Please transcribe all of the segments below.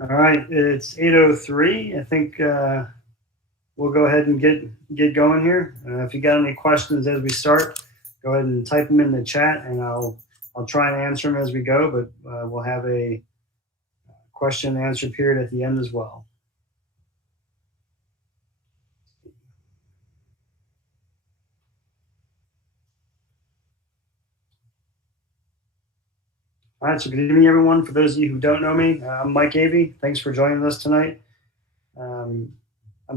All right, it's 8:03. I think we'll go ahead and get going here. If you got any questions as we start, go ahead and type them in the chat, and I'll try and answer them as we go. But we'll have a question and answer period at the end as well. All right, so good evening, everyone. For those of you who don't know me, I'm Mike Avey. Thanks for joining us tonight. On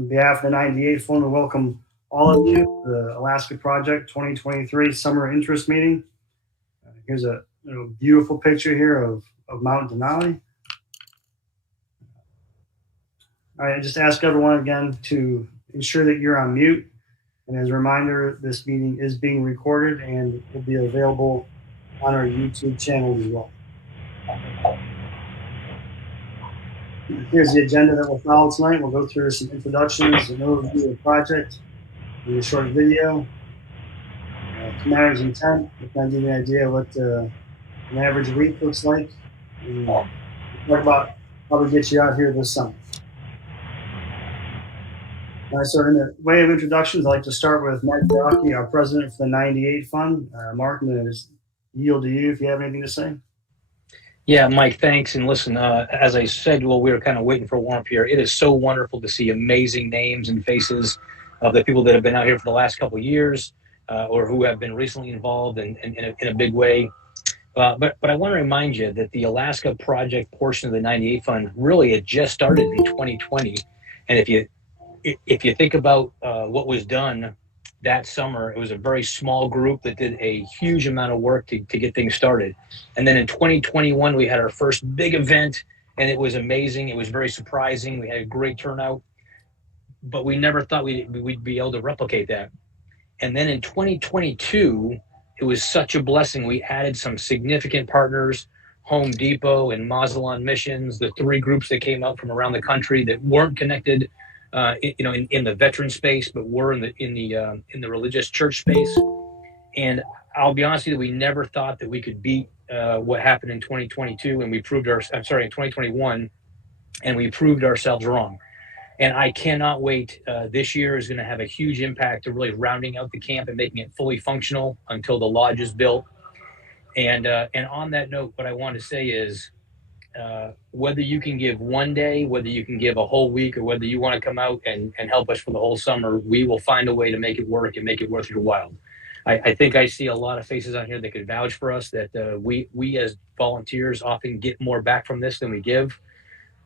behalf of the 98 Fund, we welcome all of you to the Alaska Project 2023 Summer Interest Meeting. Here's a beautiful picture here of Mount Denali. All right, I just ask everyone again to ensure that you're on mute. And as a reminder, this meeting is being recorded and will be available on our YouTube channel as well. Here's the agenda that we'll follow tonight. We'll go through some introductions, an overview of the project, and a short video. Commander's intent, to kind of give you an idea of what an average week looks like. And we'll talk about how we get you out here this summer. So in the way of introductions, I'd like to start with Mark DeRocchi, our president for the 98 Fund. Mark, I'm going to yield to you if you have anything to say. Yeah, Mike, thanks. And listen, as I said, we were kind of waiting for warm up here. It is so wonderful to see amazing names and faces of the people that have been out here for the last couple of years or who have been recently involved in a big way. But I want to remind you that the Alaska Project portion of the 98 Fund really had just started in 2020. And if you think about what was done that summer, it was a very small group that did a huge amount of work to get things started. And then in 2021, we had our first big event, and it was amazing. It was very surprising. We had a great turnout, but we never thought we'd be able to replicate that. And then in 2022, it was such a blessing. We added some significant partners, Home Depot and Mazatlán Missions, the three groups that came out from around the country that weren't connected in the veteran space, but were in the religious church space. And I'll be honest with you, we never thought that we could beat what happened in 2022, and in 2021, and we proved ourselves wrong. And I cannot wait. This year is going to have a huge impact to really rounding out the camp and making it fully functional until the lodge is built. And on that note, what I want to say is, whether you can give one day, whether you can give a whole week, or whether you want to come out and help us for the whole summer, we will find a way to make it work and make it worth your while. I think I see a lot of faces on here that could vouch for us that we as volunteers often get more back from this than we give.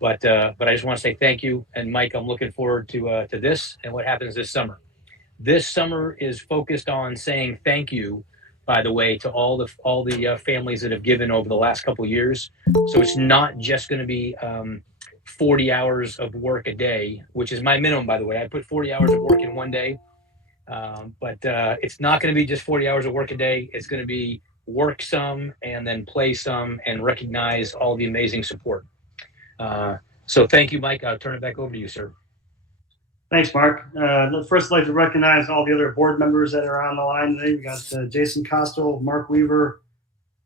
But I just want to say thank you. And Mike, I'm looking forward to this and what happens this summer. This summer is focused on saying thank you, by the way, to all the families that have given over the last couple of years. So it's not just going to be 40 hours of work a day, which is my minimum, by the way. I put 40 hours of work in one day, but it's not going to be just 40 hours of work a day. It's going to be work some and then play some and recognize all the amazing support. So thank you, Mike. I'll turn it back over to you, sir. Thanks, Mark. First, I'd like to recognize all the other board members that are on the line today. We got Jason Costel, Mark Weaver.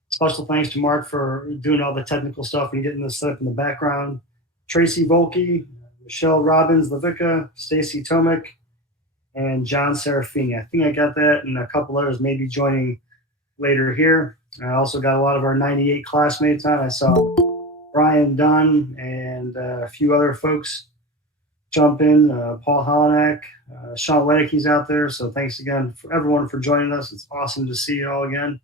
Special thanks to Mark for doing all the technical stuff and getting this set up in the background. Tracy Volke, Michelle Robbins, Lavica, Stacy Tomic, and John Serafini. I think I got that, and a couple others may be joining later here. I also got a lot of our 98 classmates on. I saw Brian Dunn and a few other folks jump in, Paul Hollenack, Sean Wedecky's out there. So thanks again for everyone for joining us. It's awesome to see you all again.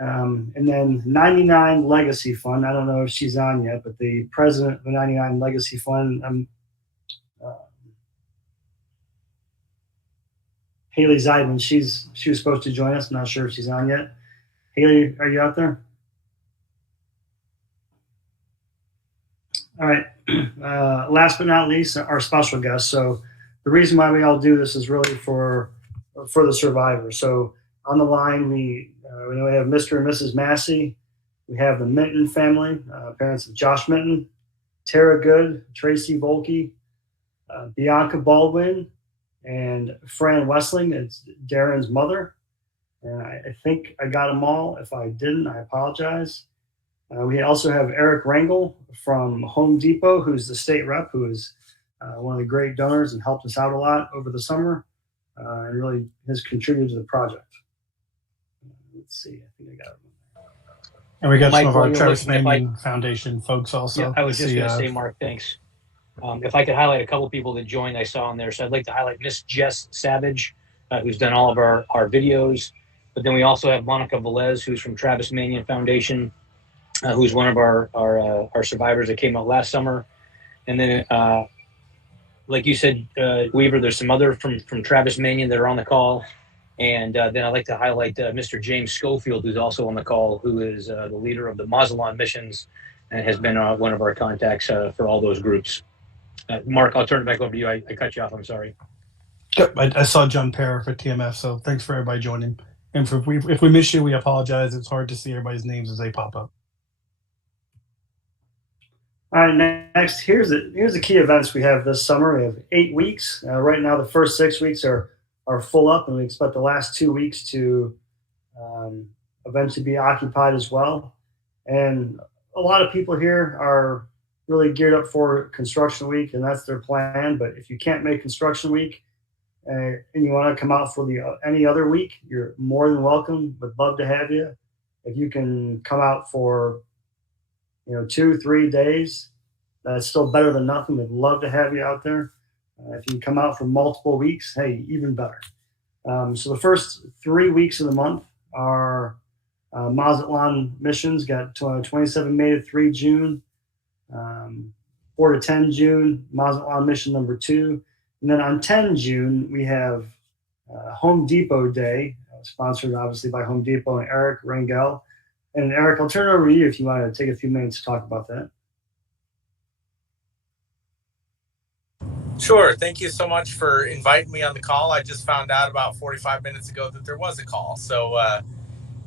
And then 99 Legacy Fund. I don't know if she's on yet, but the president of the 99 Legacy Fund, Haley Zeidman. She was supposed to join us. I'm not sure if she's on yet. Haley, are you out there? All right. Last but not least, our special guest. So the reason why we all do this is really for the survivors. So on the line, we have Mr. and Mrs. Massey. We have the Minton family, parents of Josh Minton, Tara Good, Tracy Volke, Bianca Baldwin, and Fran Wessling. It's Darren's mother. And I think I got them all. If I didn't, I apologize. We also have Eric Rangel from Home Depot, who's the state rep, who is one of the great donors and helped us out a lot over the summer and really has contributed to the project. Let's see, I think I got it. And we got Mike, some of while our you're Travis looking, Manion Foundation folks also. Yeah, I was just going to say, Mark, thanks. If I could highlight a couple of people that joined, I saw on there. So I'd like to highlight Miss Jess Savage, who's done all of our videos. But then we also have Monica Velez, who's from Travis Manion Foundation, who's one of our survivors that came out last summer. And then, like you said, Weaver, there's some other from Travis Manion that are on the call. And then I'd like to highlight Mr. James Schofield, who's also on the call, who is the leader of the Mazatlán Missions and has been one of our contacts for all those groups. Mark, I'll turn it back over to you. I cut you off. I'm sorry. Yep, I saw John Parra for TMF, so thanks for everybody joining. And if we miss you, we apologize. It's hard to see everybody's names as they pop up. All right, next, here's the key events we have this summer. We have 8 weeks. Right now, the first 6 weeks are full up, and we expect the last 2 weeks to eventually be occupied as well. And a lot of people here are really geared up for construction week, and that's their plan. But if you can't make construction week and you want to come out for any other week, you're more than welcome. Would love to have you. If you can come out for 2-3 days, that's still better than nothing. We'd love to have you out there. If you can come out for multiple weeks, hey, even better. So the first 3 weeks of the month are Mazatlán Missions, got 27 May to 3 June, 4 to 10 June, Mazatlán Mission number 2. And then on 10 June, we have Home Depot Day, sponsored obviously by Home Depot and Eric Rangel. And Eric, I'll turn it over to you if you want to take a few minutes to talk about that. Sure. Thank you so much for inviting me on the call. I just found out about 45 minutes ago that there was a call. So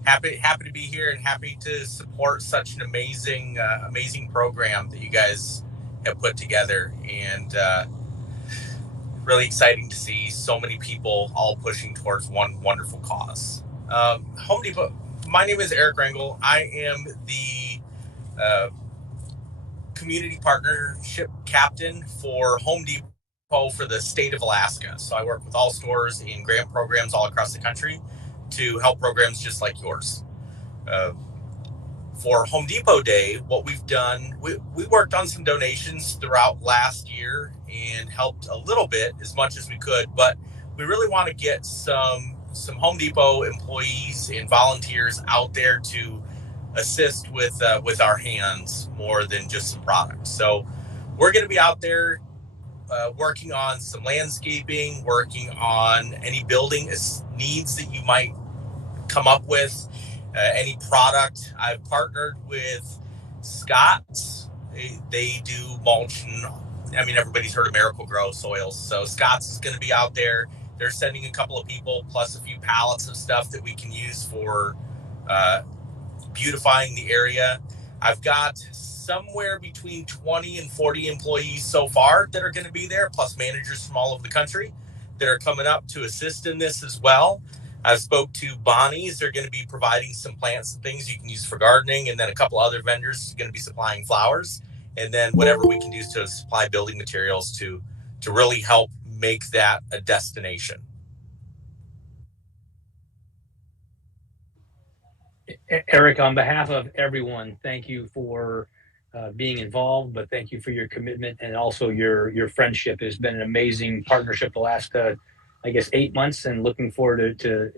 happy to be here and happy to support such an amazing program that you guys have put together. And really exciting to see so many people all pushing towards one wonderful cause. Home Depot. My name is Eric Rangel. I am the community partnership captain for Home Depot for the state of Alaska. So I work with all stores in grant programs all across the country to help programs just like yours. For Home Depot Day, what we've done, we worked on some donations throughout last year and helped a little bit, as much as we could, but we really want to get some Home Depot employees and volunteers out there to assist with our hands more than just some products. So we're going to be out there working on some landscaping, working on any building needs that you might come up with, any product. I've partnered with Scott's. They do mulch, and everybody's heard of Miracle Grow soils. So Scott's is going to be out there. They're sending a couple of people plus a few pallets of stuff that we can use for beautifying the area. I've got somewhere between 20 and 40 employees so far that are going to be there, plus managers from all over the country that are coming up to assist in this as well. I spoke to Bonnie's. They're going to be providing some plants and things you can use for gardening, and then a couple other vendors are going to be supplying flowers, and then whatever we can do to supply building materials to really help make that a destination. Eric, on behalf of everyone, thank you for being involved, but thank you for your commitment and also your friendship. It's been an amazing partnership the last, 8 months, and looking forward to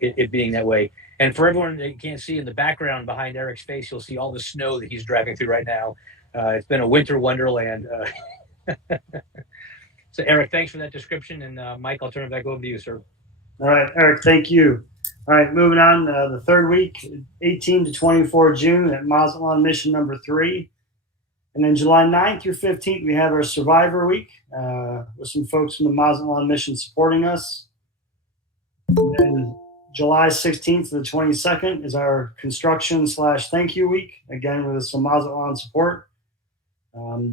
it being that way. And for everyone that you can't see in the background behind Eric's face, you'll see all the snow that he's driving through right now. It's been a winter wonderland. So, Eric, thanks for that description. And Mike, I'll turn it back over to you, sir. All right, Eric, thank you. All right, moving on. The third week, 18 to 24 June at Mazatlán Mission number 3. And then July 9th through 15th, we have our Survivor Week with some folks from the Mazatlán Mission supporting us. And then July 16th to the 22nd is our Construction / Thank You Week, again with some Mazatlán support.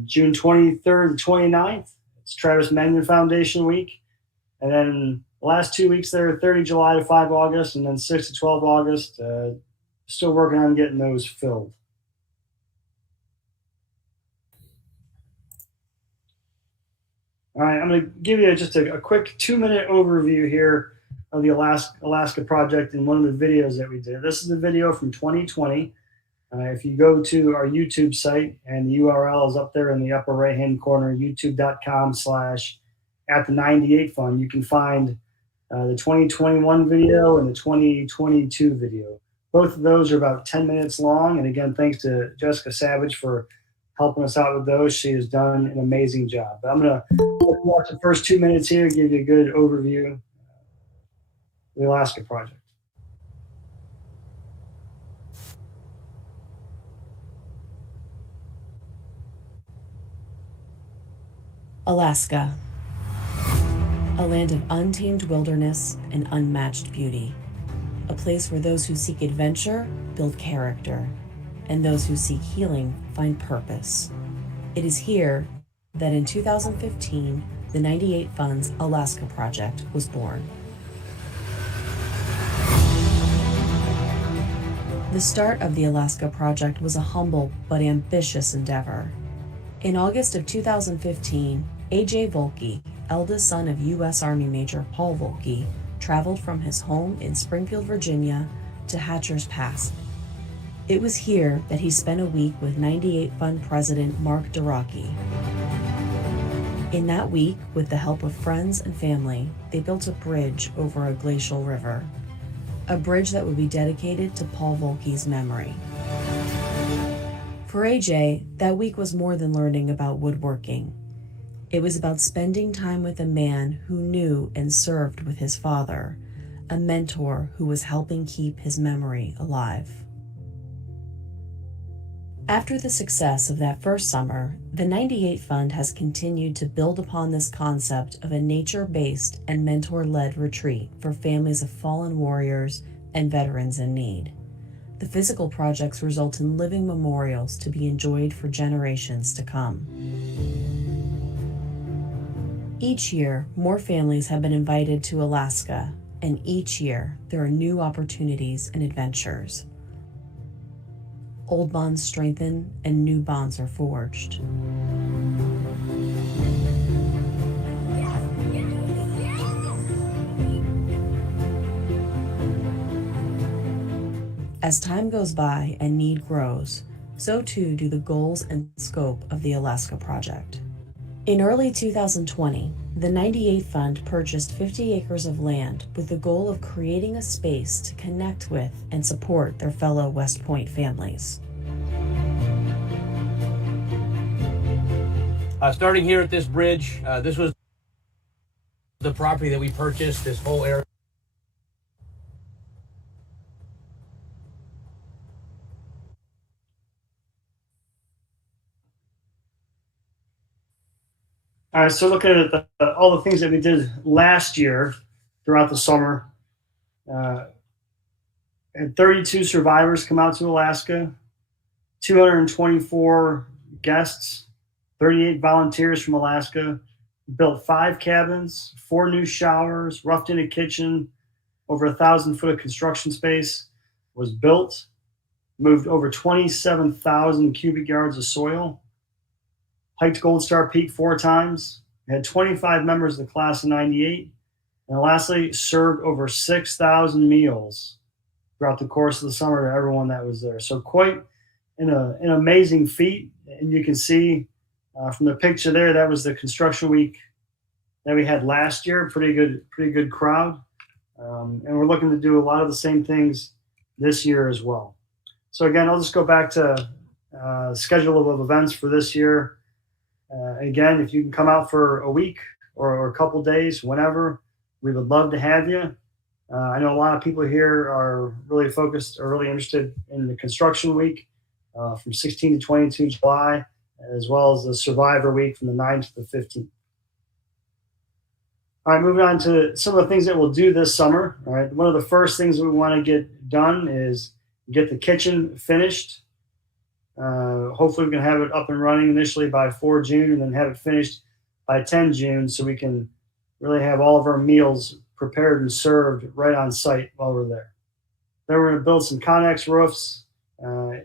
June 23rd and 29th, it's Travis Manion Foundation Week. And then the last 2 weeks there, 30 July to 5 August, and then 6 to 12 August. Still working on getting those filled. All right, I'm going to give you just a quick 2-minute overview here of the Alaska project and one of the videos that we did. This is a video from 2020. If you go to our YouTube site, and the URL is up there in the upper right-hand corner, youtube.com/@the98fund, you can find the 2021 video and the 2022 video. Both of those are about 10 minutes long. And again, thanks to Jessica Savage for helping us out with those. She has done an amazing job. But I'm going to watch the first 2 minutes here, give you a good overview of the Alaska project. Alaska, a land of untamed wilderness and unmatched beauty. A place where those who seek adventure build character, and those who seek healing find purpose. It is here that in 2015, the 98 Fund's Alaska Project was born. The start of the Alaska Project was a humble but ambitious endeavor. In August of 2015, A.J. Volke, eldest son of U.S. Army Major Paul Volke, traveled from his home in Springfield, Virginia, to Hatcher's Pass. It was here that he spent a week with 98 Fund President Mark DeRocchi. In that week, with the help of friends and family, they built a bridge over a glacial river. A bridge that would be dedicated to Paul Volke's memory. For AJ, that week was more than learning about woodworking. It was about spending time with a man who knew and served with his father, a mentor who was helping keep his memory alive. After the success of that first summer, the 98 Fund has continued to build upon this concept of a nature-based and mentor-led retreat for families of fallen warriors and veterans in need. The physical projects result in living memorials to be enjoyed for generations to come. Each year, more families have been invited to Alaska, and each year there are new opportunities and adventures. Old bonds strengthen and new bonds are forged. As time goes by and need grows, so too do the goals and scope of the Alaska Project. In early 2020, the 98 Fund purchased 50 acres of land with the goal of creating a space to connect with and support their fellow West Point families. Starting here at this bridge, this was the property that we purchased, this whole area. All right, so looking at all the things that we did last year throughout the summer, had 32 survivors come out to Alaska, 224 guests, 38 volunteers from Alaska, built 5 cabins, 4 new showers, roughed in a kitchen, over 1,000 foot of construction space was built, moved over 27,000 cubic yards of soil, hiked Gold Star Peak 4 times, had 25 members of the class of 98, and lastly, served over 6,000 meals throughout the course of the summer to everyone that was there. So quite an amazing feat. And you can see from the picture there, that was the construction week that we had last year. Pretty good crowd. And we're looking to do a lot of the same things this year as well. So again, I'll just go back to schedule of events for this year. Again, if you can come out for a week or a couple days, whenever, we would love to have you. I know a lot of people here are really focused or really interested in the construction week from 16 to 22 July, as well as the Survivor week from the 9th to the 15th. All right, moving on to some of the things that we'll do this summer. All right, one of the first things we want to get done is get the kitchen finished. Hopefully we can have it up and running initially by 4 June and then have it finished by 10 June so we can really have all of our meals prepared and served right on site while we're there. Then we're going to build some Connex roofs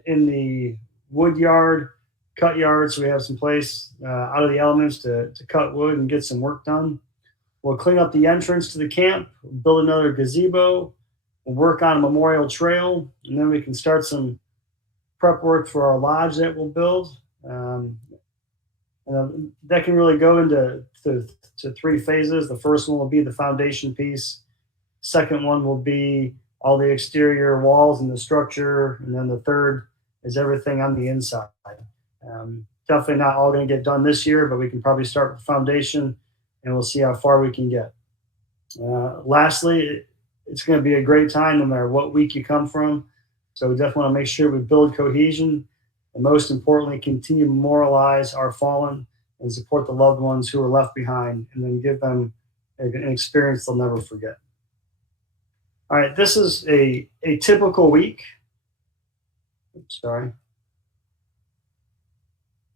in the wood yard, cut yard, so we have some place out of the elements to cut wood and get some work done. We'll clean up the entrance to the camp, build another gazebo, we'll work on a memorial trail, and then we can start some prep work for our lodge that we'll build. That can really go into to 3 phases. The first one will be the foundation piece. Second one will be all the exterior walls and the structure. And then the third is everything on the inside. Definitely not all going to get done this year, but we can probably start with foundation and we'll see how far we can get. Lastly, it's going to be a great time no matter what week you come from. So we definitely want to make sure we build cohesion and most importantly, continue to memorialize our fallen and support the loved ones who are left behind and then give them an experience they'll never forget. All right, this is a typical week. Sorry.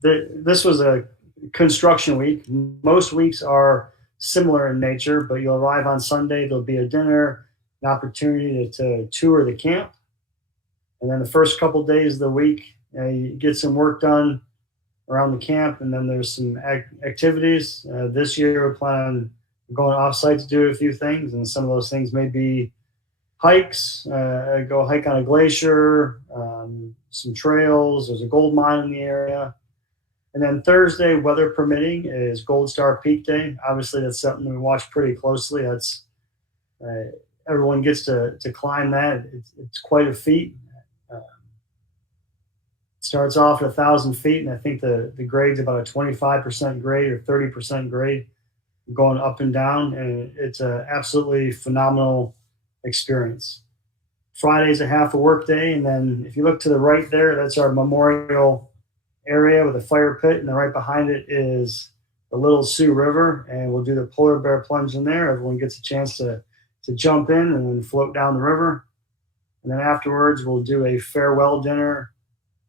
This was a construction week. Most weeks are similar in nature, but you'll arrive on Sunday, there'll be a dinner, an opportunity to tour the camp. And then the first couple days of the week, you get some work done around the camp, and then there's some activities. This year, we're planning on going off-site to do a few things, and some of those things may be hikes, go hike on a glacier, some trails. There's a gold mine in the area. And then Thursday, weather permitting, is Gold Star Peak Day. Obviously, that's something we watch pretty closely. That's everyone gets to climb that. It's quite a feat. Starts off at 1,000 feet, and I think the grade's about a 25% grade or 30% grade, going up and down, and it's an absolutely phenomenal experience. Friday's a half a work day, and then if you look to the right there, that's our memorial area with a fire pit, and then right behind it is the Little Sioux River, and we'll do the polar bear plunge in there. Everyone gets a chance to jump in and then float down the river. And then afterwards, we'll do a farewell dinner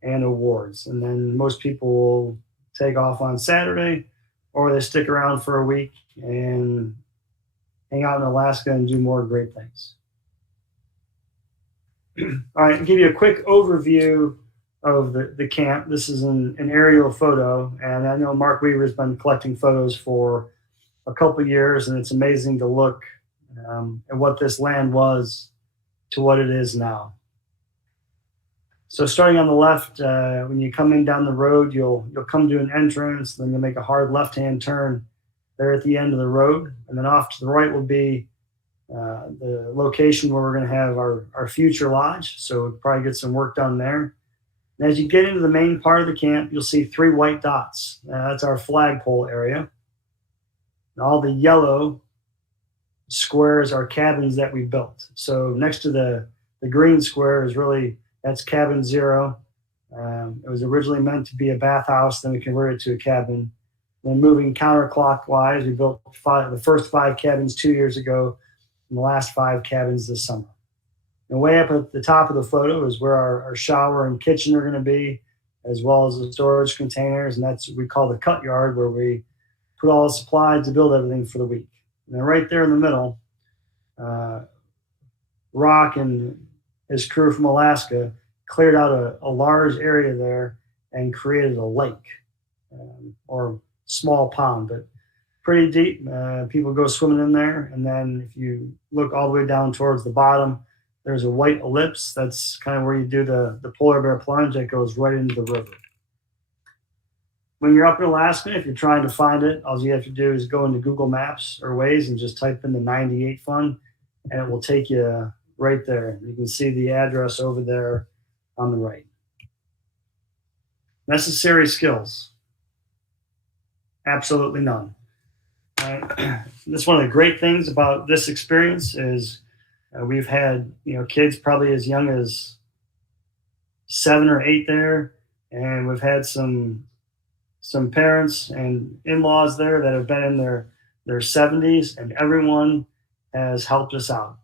and awards. And then most people will take off on Saturday, or they stick around for a week and hang out in Alaska and do more great things. All right, I'll give you a quick overview of the camp. This is an aerial photo, and I know Mark Weaver's been collecting photos for a couple of years, and it's amazing to look at what this land was to what it is now. So starting on the left, when you come in down the road, you'll come to an entrance, then you'll make a hard left-hand turn there at the end of the road, and then off to the right will be the location where we're going to have our future lodge. So we'll probably get some work done there. And as you get into the main part of the camp, you'll see 3 white dots. That's our flagpole area. And all the yellow squares are cabins that we built. So next to the green square is really, that's cabin 0. It was originally meant to be a bathhouse, then we converted it to a cabin. Then moving counterclockwise, we built the first 5 cabins 2 years ago, and the last 5 cabins this summer. And way up at the top of the photo is where our shower and kitchen are going to be, as well as the storage containers, and that's what we call the cut yard, where we put all the supplies to build everything for the week. And then right there in the middle, Rock and his crew from Alaska cleared out a large area there and created a lake, or small pond, but pretty deep. People go swimming in there. And then if you look all the way down towards the bottom, there's a white ellipse. That's kind of where you do the polar bear plunge that goes right into the river. When you're up in Alaska, if you're trying to find it, all you have to do is go into Google Maps or Waze and just type in the 98 Fund, and it will take you right there. You can see the address over there on the right. Necessary skills. Absolutely none. That's one of the great things about this experience is we've had kids probably as young as 7 or 8 there, and we've had some parents and in-laws there that have been in their 70s, and everyone has helped us out.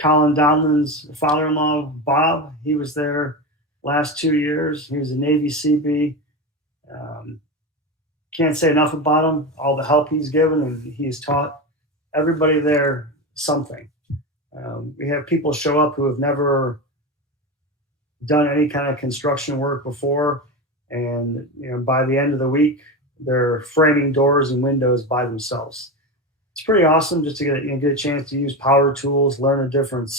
Colin Donlan's father-in-law, Bob, he was there last 2 years. He was a Navy CB. Can't say enough about him, all the help he's given, and he's taught everybody there something. We have people show up who have never done any kind of construction work before, And by the end of the week, they're framing doors and windows by themselves. It's pretty awesome just to get a chance to use power tools, learn a different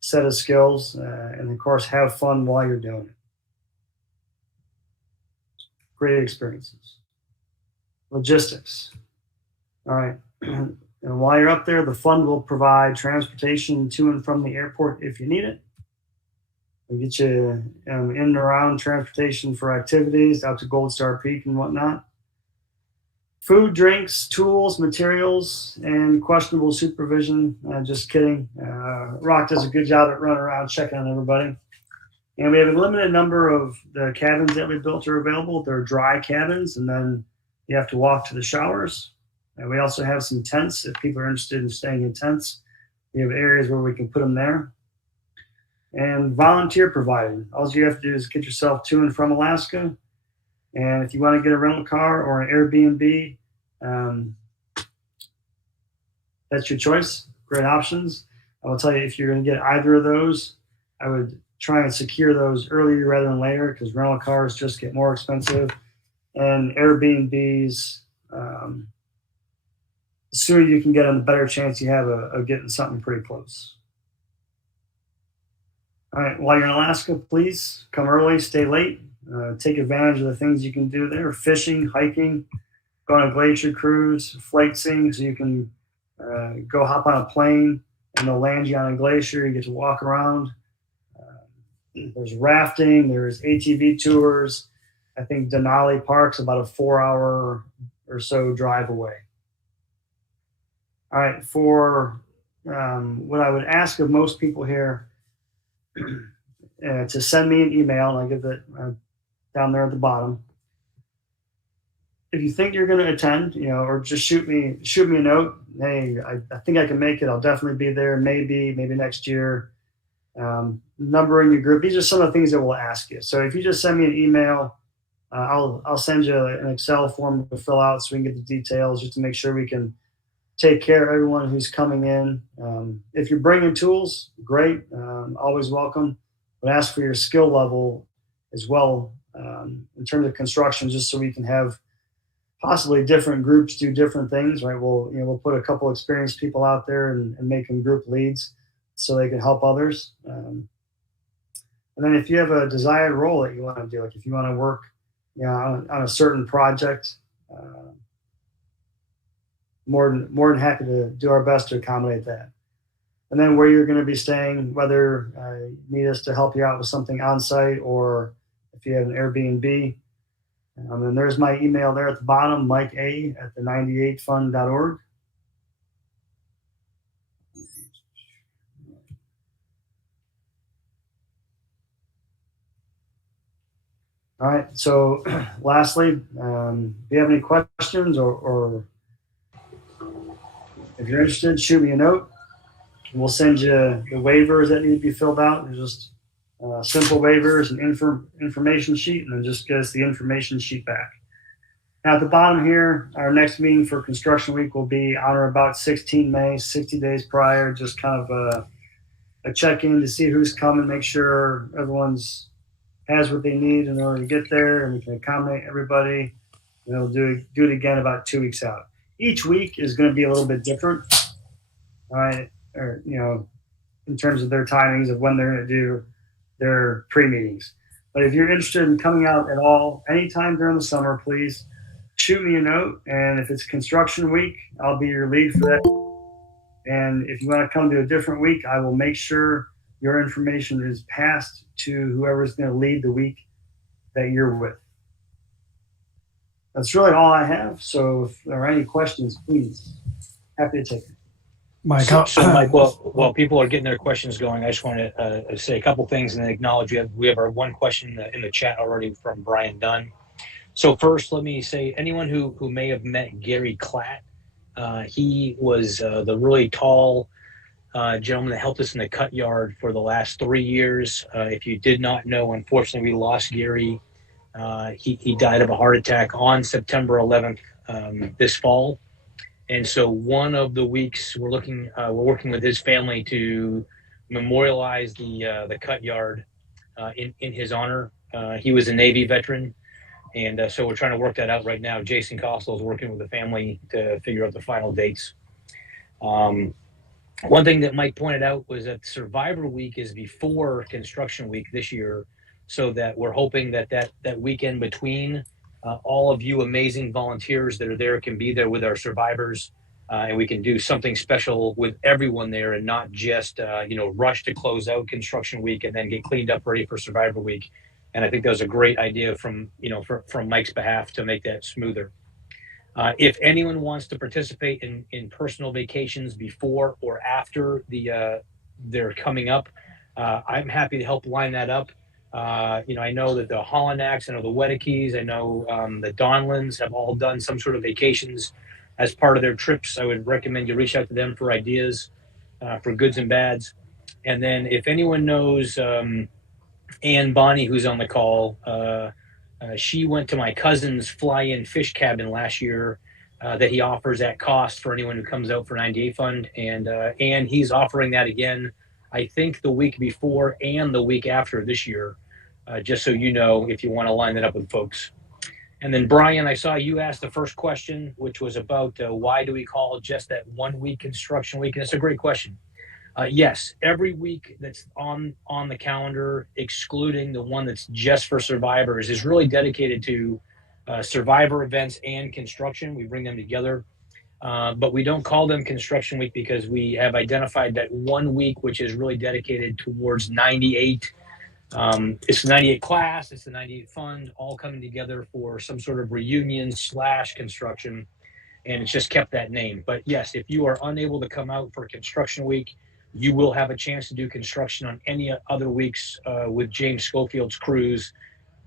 set of skills, and of course have fun while you're doing it. Great experiences. Logistics. All right. And while you're up there, the fund will provide transportation to and from the airport if you need it. We'll get you in and around transportation for activities out to Gold Star Peak and whatnot. Food, drinks, tools, materials, and questionable supervision. Just kidding. Rock does a good job at running around checking on everybody. And we have a limited number of the cabins that we built are available. They're dry cabins, and then you have to walk to the showers. And we also have some tents if people are interested in staying in tents. We have areas where we can put them there. And volunteer provided. All you have to do is get yourself to and from Alaska. And if you want to get a rental car or an Airbnb, that's your choice. Great options. I will tell you, if you're going to get either of those, I would try and secure those earlier rather than later, because rental cars just get more expensive. And Airbnbs, the sooner you can get them, the better chance you have of getting something pretty close. All right, while you're in Alaska, please come early, stay late. Take advantage of the things you can do there: fishing, hiking, go on a glacier cruise, flight seeing, so you can go hop on a plane and they'll land you on a glacier. You get to walk around. There's rafting, there's ATV tours. I think Denali Park's about a 4-hour or so drive away. All right, for what I would ask of most people here, to send me an email, and I'll give it down there at the bottom. If you think you're going to attend, or just shoot me a note. Hey, I think I can make it. I'll definitely be there. Maybe next year. Number in your group. These are some of the things that we'll ask you. So if you just send me an email, I'll send you an Excel form to fill out so we can get the details, just to make sure we can take care of everyone who's coming in. If you're bringing tools, great. Always welcome. But ask for your skill level as well in terms of construction, just so we can have possibly different groups do different things, right? We'll put a couple experienced people out there and make them group leads so they can help others. And then if you have a desired role that you want to do, like if you want to work on a certain project, more than happy to do our best to accommodate that. And then where you're going to be staying, whether you need us to help you out with something on site or if you have an Airbnb. And there's my email there at the bottom, mike.a@the98fund.org. All right. So lastly, if you have any questions or if you're interested, shoot me a note. We'll send you the waivers that need to be filled out. They're just simple waivers and information sheet, and then just get us the information sheet back. Now at the bottom here, our next meeting for construction week will be on or about 16 May, 60 days prior, just kind of a check-in to see who's coming, make sure everyone's has what they need in order to get there, and we can accommodate everybody. And we'll do it again about 2 weeks out. Each week is going to be a little bit different, all right? Or, in terms of their timings of when they're going to do their pre-meetings. But if you're interested in coming out at all, anytime during the summer, please shoot me a note. And if it's construction week, I'll be your lead for that. And if you want to come to a different week, I will make sure your information is passed to whoever's going to lead the week that you're with. That's really all I have. So if there are any questions, please, happy to take them. Mike, So Mike, while people are getting their questions going, I just want to say a couple things and then acknowledge we have our one question in the chat already from Brian Dunn. So first, let me say, anyone who may have met Gary Clatt, he was the really tall gentleman that helped us in the cut yard for the last 3 years. If you did not know, unfortunately, we lost Gary. He died of a heart attack on September 11th this fall. And so one of the weeks we're working with his family to memorialize the cut yard in his honor. He was a Navy veteran, and so we're trying to work that out right now. Jason Costello is working with the family to figure out the final dates. One thing that Mike pointed out was that Survivor Week is before Construction Week this year, so that we're hoping that weekend between all of you amazing volunteers that are there can be there with our survivors, and we can do something special with everyone there and not just rush to close out Construction Week and then get cleaned up ready for Survivor Week. And I think that was a great idea from Mike's behalf to make that smoother. If anyone wants to participate in personal vacations before or after they're coming up, I'm happy to help line that up. I know that the Hollinax, I know the Wedekes, I know the Donlins have all done some sort of vacations as part of their trips. I would recommend you reach out to them for ideas for goods and bads. And then if anyone knows Ann Bonnie, who's on the call, she went to my cousin's fly-in fish cabin last year that he offers at cost for anyone who comes out for 98 Fund. And he's offering that again, I think the week before and the week after this year, just so you know, if you want to line that up with folks. And then Brian, I saw you asked the first question, which was about why do we call just that 1 week Construction Week? And it's a great question. Yes, every week that's on the calendar, excluding the one that's just for survivors, is really dedicated to survivor events and construction. We bring them together, but we don't call them Construction Week because we have identified that 1 week, which is really dedicated towards 98. It's the 98 class, it's the 98 fund, all coming together for some sort of reunion / construction, and it's just kept that name. But yes, if you are unable to come out for Construction Week, you will have a chance to do construction on any other weeks with James Schofield's crews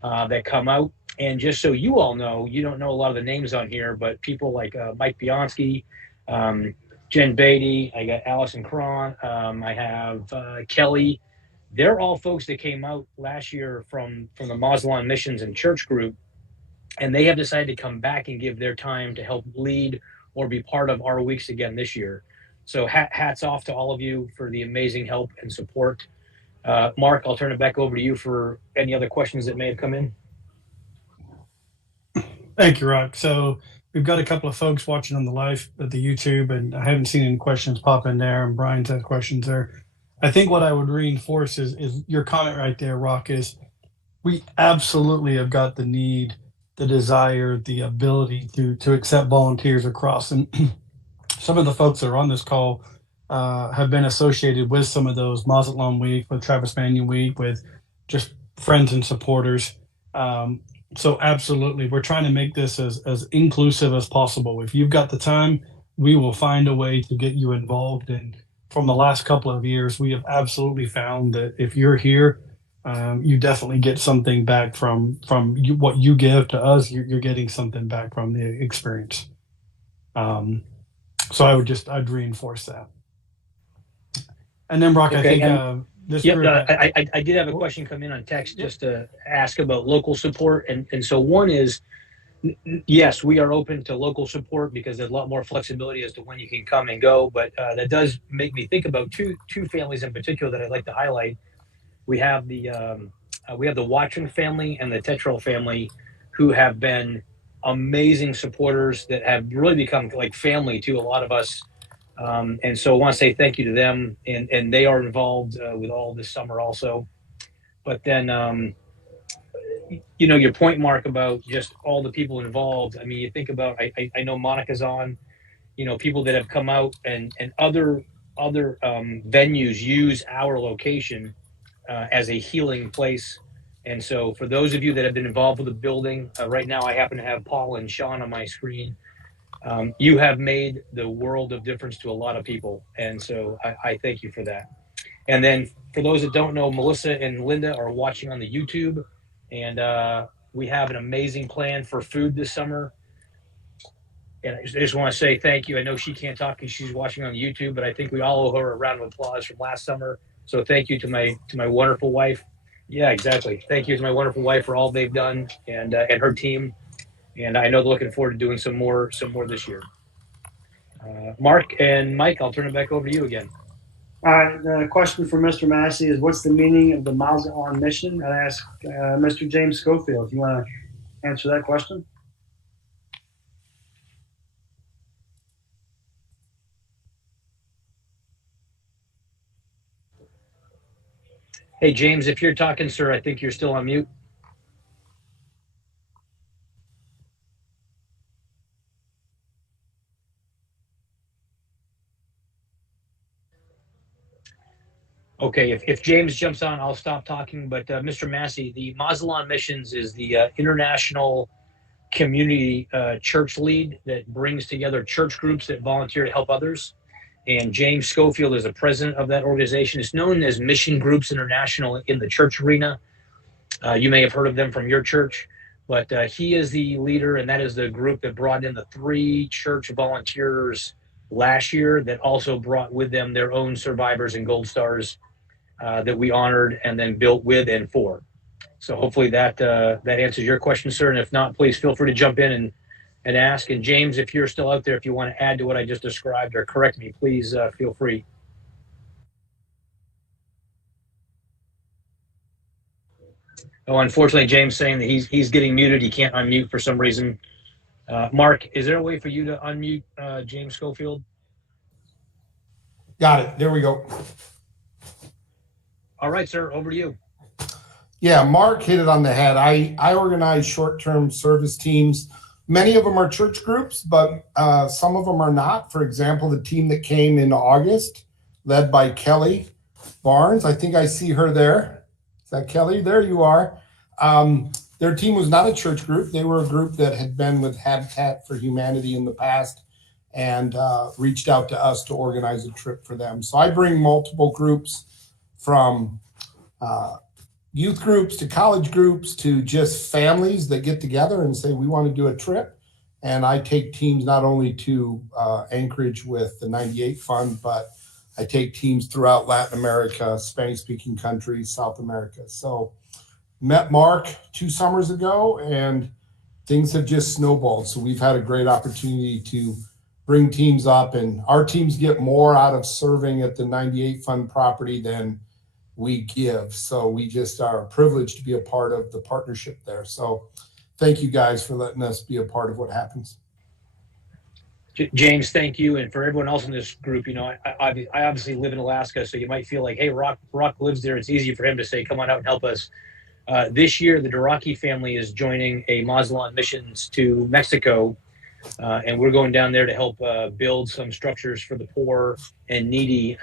that come out. And just so you all know, you don't know a lot of the names on here, but people like Mike Bianski, Jen Beatty, I got Allison Cron, I have Kelly. They're all folks that came out last year from the Mazatlán Missions and church group, and they have decided to come back and give their time to help lead or be part of our weeks again this year. So hats off to all of you for the amazing help and support. Mark, I'll turn it back over to you for any other questions that may have come in. Thank you, Rock. So we've got a couple of folks watching on the live at the YouTube, and I haven't seen any questions pop in there, and Brian's had questions there. I think what I would reinforce is your comment right there, Rock, is we absolutely have got the need, the desire, the ability to accept volunteers across. And some of the folks that are on this call have been associated with some of those Mazatlán Week, with Travis Manion Week, with just friends and supporters. So absolutely, we're trying to make this as inclusive as possible. If you've got the time, we will find a way to get you involved. And from the last couple of years, we have absolutely found that if you're here, you definitely get something back from what you give to us. You're getting something back from the experience. So I'd reinforce that. And then Brock, Okay, I think this yep, group. I did have a question come in on text just to ask about local support. And so one is, yes, we are open to local support because there's a lot more flexibility as to when you can come and go. But that does make me think about two families in particular that I'd like to highlight. We have the Wotring family and the Tetreault family, who have been amazing supporters that have really become like family to a lot of us. And so I want to say thank you to them, and they are involved with all this summer also. But then, your point, Mark, about just all the people involved. I mean, you think about, I know Monica's on, people that have come out and other venues use our location as a healing place. And so for those of you that have been involved with the building, right now I happen to have Paul and Sean on my screen. You have made the world of difference to a lot of people. And so I thank you for that. And then for those that don't know, Melissa and Linda are watching on the YouTube, and we have an amazing plan for food this summer. And I just want to say thank you. I know she can't talk because she's watching on YouTube, but I think we all owe her a round of applause from last summer. So thank you to my wonderful wife. Yeah, exactly. Thank you to my wonderful wife for all they've done, and her team. And I know they're looking forward to doing some more this year. Mark and Mike, I'll turn it back over to you again. All right, the question for Mr. Massey is, what's the meaning of the Mazatlán mission? I'd ask Mr. James Schofield if you want to answer that question. Hey, James, if you're talking, sir, I think you're still on mute. Okay, if James jumps on, I'll stop talking. But Mr. Massey, the Mazatlán Missions is the international community church lead that brings together church groups that volunteer to help others. And James Schofield is the president of that organization. It's known as Mission Groups International in the church arena. You may have heard of them from your church, but he is the leader, and that is the group that brought in the 3 church volunteers last year that also brought with them their own survivors and gold stars that we honored and then built with and for. So hopefully that answers your question, sir. And if not, please feel free to jump in and ask. And James, if you're still out there, if you want to add to what I just described or correct me, please feel free. Oh, unfortunately, James saying that he's getting muted. He can't unmute for some reason. Mark, is there a way for you to unmute James Schofield? Got it. There we go. All right, sir, over to you. Yeah, Mark hit it on the head. I organize short-term service teams. Many of them are church groups, but some of them are not. For example, the team that came in August, led by Kelly Barnes. I think I see her there. Is that Kelly? There you are. Their team was not a church group. They were a group that had been with Habitat for Humanity in the past and reached out to us to organize a trip for them. So I bring multiple groups from youth groups to college groups to just families that get together and say, we want to do a trip. And I take teams not only to Anchorage with the 98 Fund, but I take teams throughout Latin America, Spanish-speaking countries, South America. So met Mark 2 summers ago, and things have just snowballed. So we've had a great opportunity to bring teams up, and our teams get more out of serving at the 98 Fund property than we give. So we just are privileged to be a part of the partnership there. So thank you guys for letting us be a part of what happens. James, thank you. And for everyone else in this group, you know, I obviously live in Alaska, so you might feel like, hey, Rock lives there. It's easy for him to say, come on out and help us. This year, the DeRocchi family is joining a Mazatlán Missions to Mexico, and we're going down there to help build some structures for the poor and needy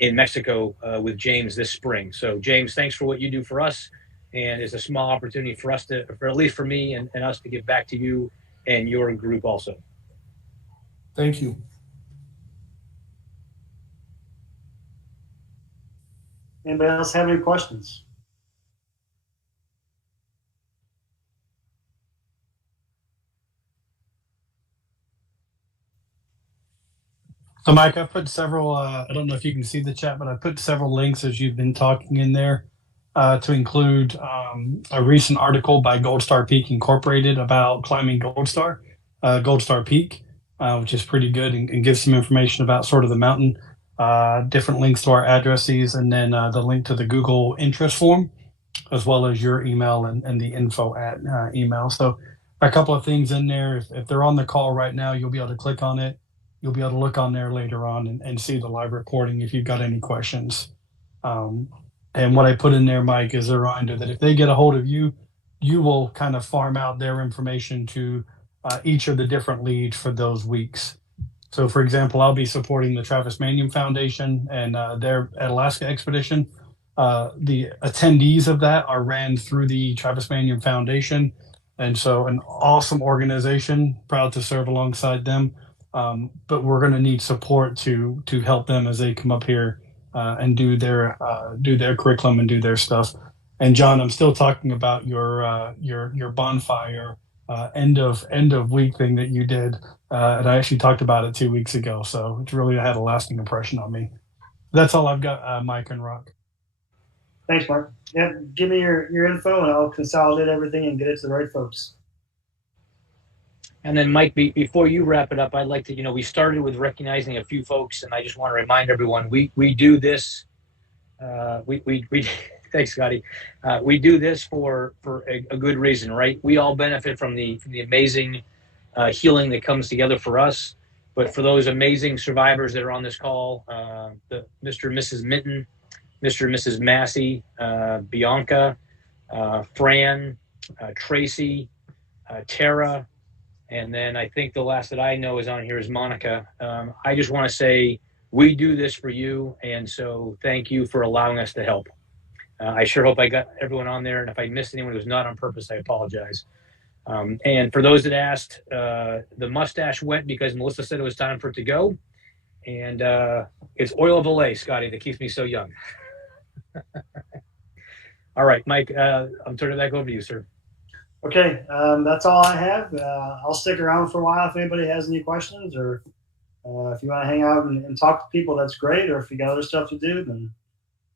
in Mexico with James this spring. So, James, thanks for what you do for us, and it's a small opportunity for us to, or at least for me and us, to give back to you and your group also. Thank you. Anybody else have any questions? So, Mike, I put several, I don't know if you can see the chat, but I put several links as you've been talking in there to include a recent article by Gold Star Peak Incorporated about climbing Gold Star Peak, which is pretty good and gives some information about sort of the mountain, different links to our addresses, and then the link to the Google interest form, as well as your email and the info at email. So a couple of things in there. If they're on the call right now, you'll be able to click on it. You'll be able to look on there later on and see the live recording if you've got any questions. And what I put in there, Mike, is a reminder that if they get a hold of you, you will kind of farm out their information to each of the different leads for those weeks. So, for example, I'll be supporting the Manion Foundation and their Alaska expedition. The attendees of that are ran through the Manion Foundation. And so an awesome organization, proud to serve alongside them. But we're going to need support to help them as they come up here and do their curriculum and do their stuff. And John, I'm still talking about your bonfire end of week thing that you did, and I actually talked about it 2 weeks ago. So it's really had a lasting impression on me. That's all I've got, Mike and Rock. Thanks, Mark. Yeah, give me your info, and I'll consolidate everything and get it to the right folks. And then, Mike, before you wrap it up, I'd like to, we started with recognizing a few folks, and I just want to remind everyone, we do this. We thanks, Scotty. We do this for a good reason, right? We all benefit from the amazing healing that comes together for us. But for those amazing survivors that are on this call, Mr. and Mrs. Minton, Mr. and Mrs. Massey, Bianca, Fran, Tracy, Tara, and then I think the last that I know is on here is Monica. I just want to say we do this for you, and so thank you for allowing us to help. I sure hope I got everyone on there, and if I missed anyone who was not on purpose, I apologize. And for those that asked, the mustache went because Melissa said it was time for it to go, and it's oil of Olay, Scotty, that keeps me so young. All right, Mike, I'm turning it back over to you, sir. Okay, that's all I have. I'll stick around for a while if anybody has any questions, or if you want to hang out and talk to people, that's great. Or if you got other stuff to do, then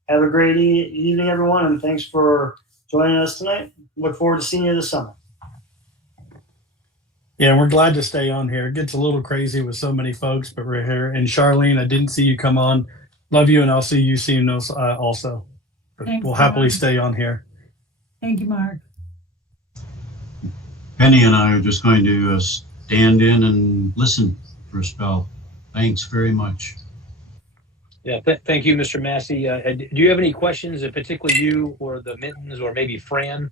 have a great evening, everyone, and thanks for joining us tonight. Look forward to seeing you this summer. Yeah, we're glad to stay on here. It gets a little crazy with so many folks, but we're here. And Charlene, I didn't see you come on. Love you, and I'll see you soon also. But Thanks, we'll happily Mark. stay on here. Thank you, Mark. Penny and I are just going to stand in and listen for a spell. Thanks very much. Yeah, thank you, Mr. Massey. Do you have any questions, particularly you or the Mittens or maybe Fran?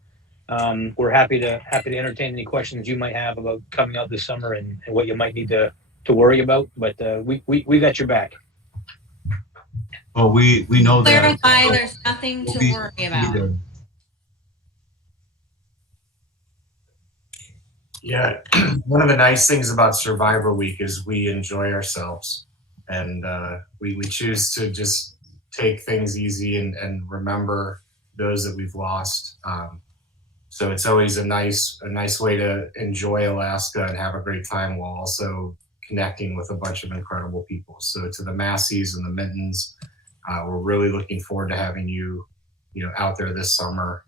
We're happy to entertain any questions you might have about coming out this summer and what you might need to worry about. But we got your back. Well, we know that. Clarify, there's nothing to worry about. Yeah, one of the nice things about Survivor Week is we enjoy ourselves, and we choose to just take things easy and remember those that we've lost. So it's always a nice way to enjoy Alaska and have a great time while also connecting with a bunch of incredible people. So to the Masseys and the Mittens, we're really looking forward to having you out there this summer.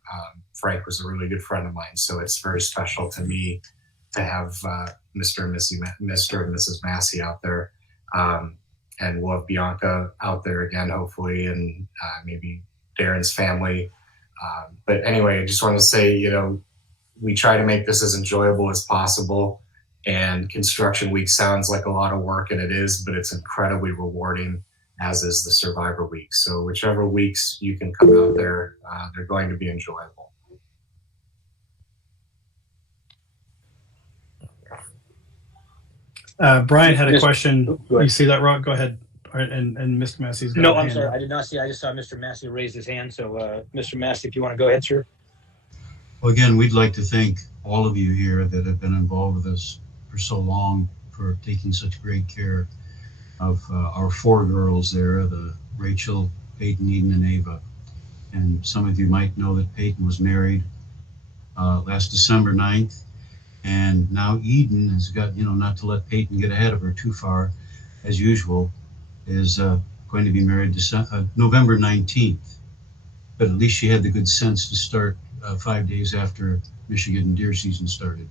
Frank was a really good friend of mine, so it's very special to me to have Mr. and Mrs. Massey out there. And we'll have Bianca out there again, hopefully, and maybe Darren's family. But anyway, I just want to say, we try to make this as enjoyable as possible. And Construction Week sounds like a lot of work, and it is, but it's incredibly rewarding, as is the Survivor Week. So whichever weeks you can come out there, they're going to be enjoyable. Brian had a question. Go ahead. You see that, Rock? Go ahead. All right, and Mr. Massey's got No, a I'm hand sorry. up. I did not see. I just saw Mr. Massey raise his hand. So, Mr. Massey, if you want to go ahead, sir. Well, again, we'd like to thank all of you here that have been involved with us for so long, for taking such great care of our four girls there, the Rachel, Peyton, Eden, and Ava. And some of you might know that Peyton was married last December 9th. And now Eden has got, not to let Peyton get ahead of her too far, as usual, is going to be married November 19th. But at least she had the good sense to start 5 days after Michigan deer season started.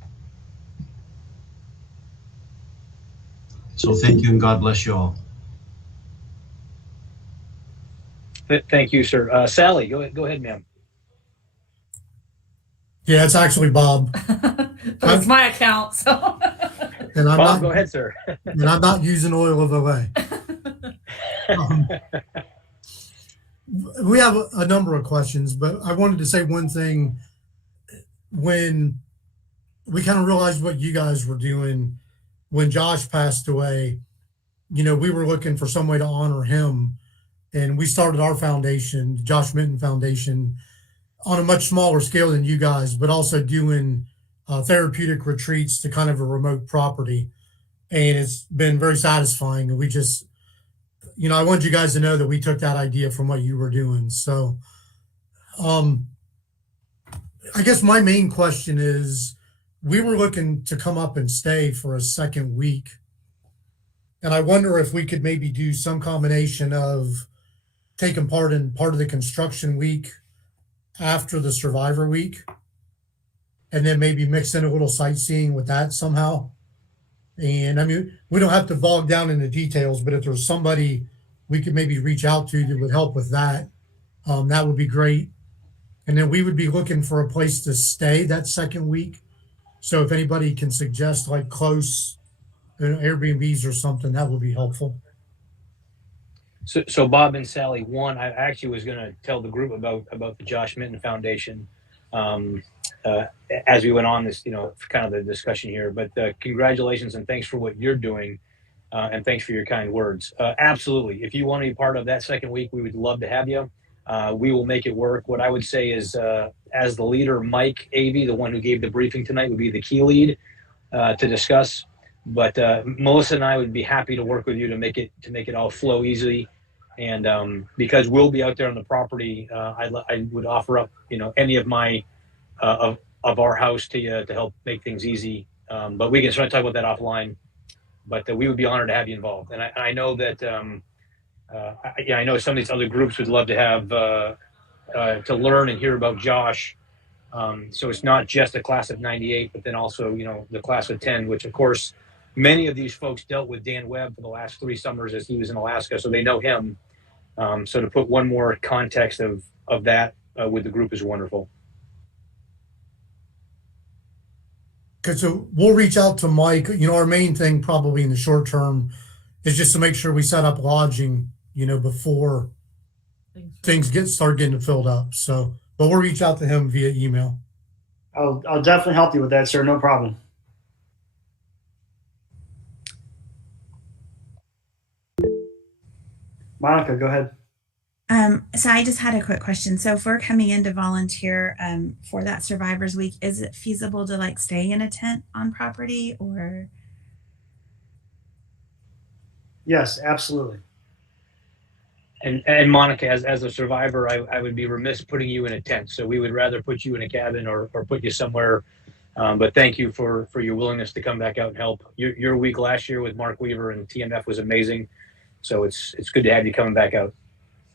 So thank you, and God bless you all. Thank you, sir. Sally, go ahead, ma'am. Yeah, it's actually Bob. It's my account, so. And I'm Bob, not, go ahead, sir. and I'm not using oil of Avey. We have a number of questions, but I wanted to say one thing. When we kind of realized what you guys were doing, when Josh passed away, we were looking for some way to honor him. And we started our foundation, the Josh Minton Foundation, on a much smaller scale than you guys, but also doing therapeutic retreats to kind of a remote property. And it's been very satisfying. And we just, I wanted you guys to know that we took that idea from what you were doing. So I guess my main question is, we were looking to come up and stay for a second week. And I wonder if we could maybe do some combination of taking part in part of the construction week after the Survivor Week, and then maybe mix in a little sightseeing with that somehow. And I mean, we don't have to bog down into details, but if there's somebody we could maybe reach out to that would help with that, that would be great. And then we would be looking for a place to stay that second week. So if anybody can suggest like close Airbnbs or something, that would be helpful. So Bob and Sally, one, I actually was going to tell the group about the Josh Minton Foundation as we went on this, kind of the discussion here. But congratulations and thanks for what you're doing, and thanks for your kind words. Absolutely, if you want to be part of that second week, we would love to have you. We will make it work. What I would say is, as the leader, Mike Avey, the one who gave the briefing tonight, would be the key lead to discuss. But Melissa and I would be happy to work with you to make it all flow easily. And because we'll be out there on the property, I would offer up, any of my of our house to you to help make things easy. But we can certainly talk about that offline. But we would be honored to have you involved. And I know that I know some of these other groups would love to have to learn and hear about Josh. So it's not just the class of '98, but then also the class of '10, which of course many of these folks dealt with Dan Webb for the last 3 summers as he was in Alaska, so they know him. So to put one more context of that with the group is wonderful. Okay, so we'll reach out to Mike. Our main thing probably in the short term is just to make sure we set up lodging, before things start getting filled up. So, but we'll reach out to him via email. I'll definitely help you with that, sir. No problem. Monica, go ahead. So I just had a quick question. So if we're coming in to volunteer for that Survivors Week, is it feasible to stay in a tent on property or? Yes, absolutely. And Monica, as a survivor, I would be remiss putting you in a tent. So we would rather put you in a cabin or put you somewhere. But thank you for your willingness to come back out and help. Your week last year with Mark Weaver and TMF was amazing. So it's good to have you coming back out.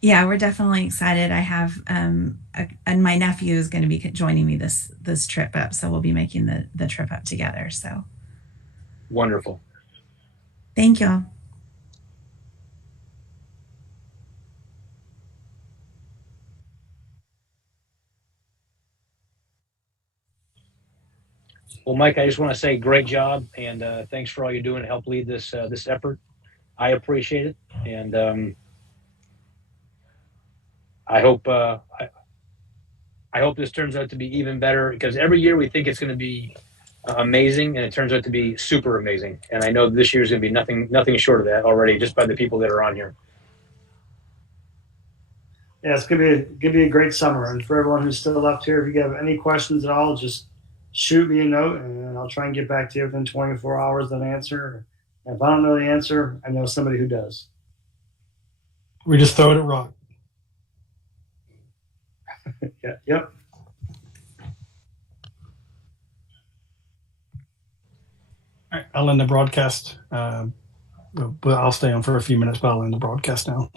Yeah, we're definitely excited. I have and my nephew is going to be joining me this trip up. So we'll be making the trip up together. So wonderful. Thank you all. Well, Mike, I just want to say great job, and thanks for all you're doing to help lead this effort. I appreciate it, and I hope this turns out to be even better, because every year we think it's going to be amazing, and it turns out to be super amazing. And I know this year is going to be nothing short of that already, just by the people that are on here. Yeah, it's going to be a great summer, and for everyone who's still left here, if you have any questions at all, just shoot me a note and I'll try and get back to you within 24 hours with an answer. And if I don't know the answer, I know somebody who does. We just throw it at Rock. Yeah, yep. All right, I'll end the broadcast. I'll stay on for a few minutes, but I'll end the broadcast now.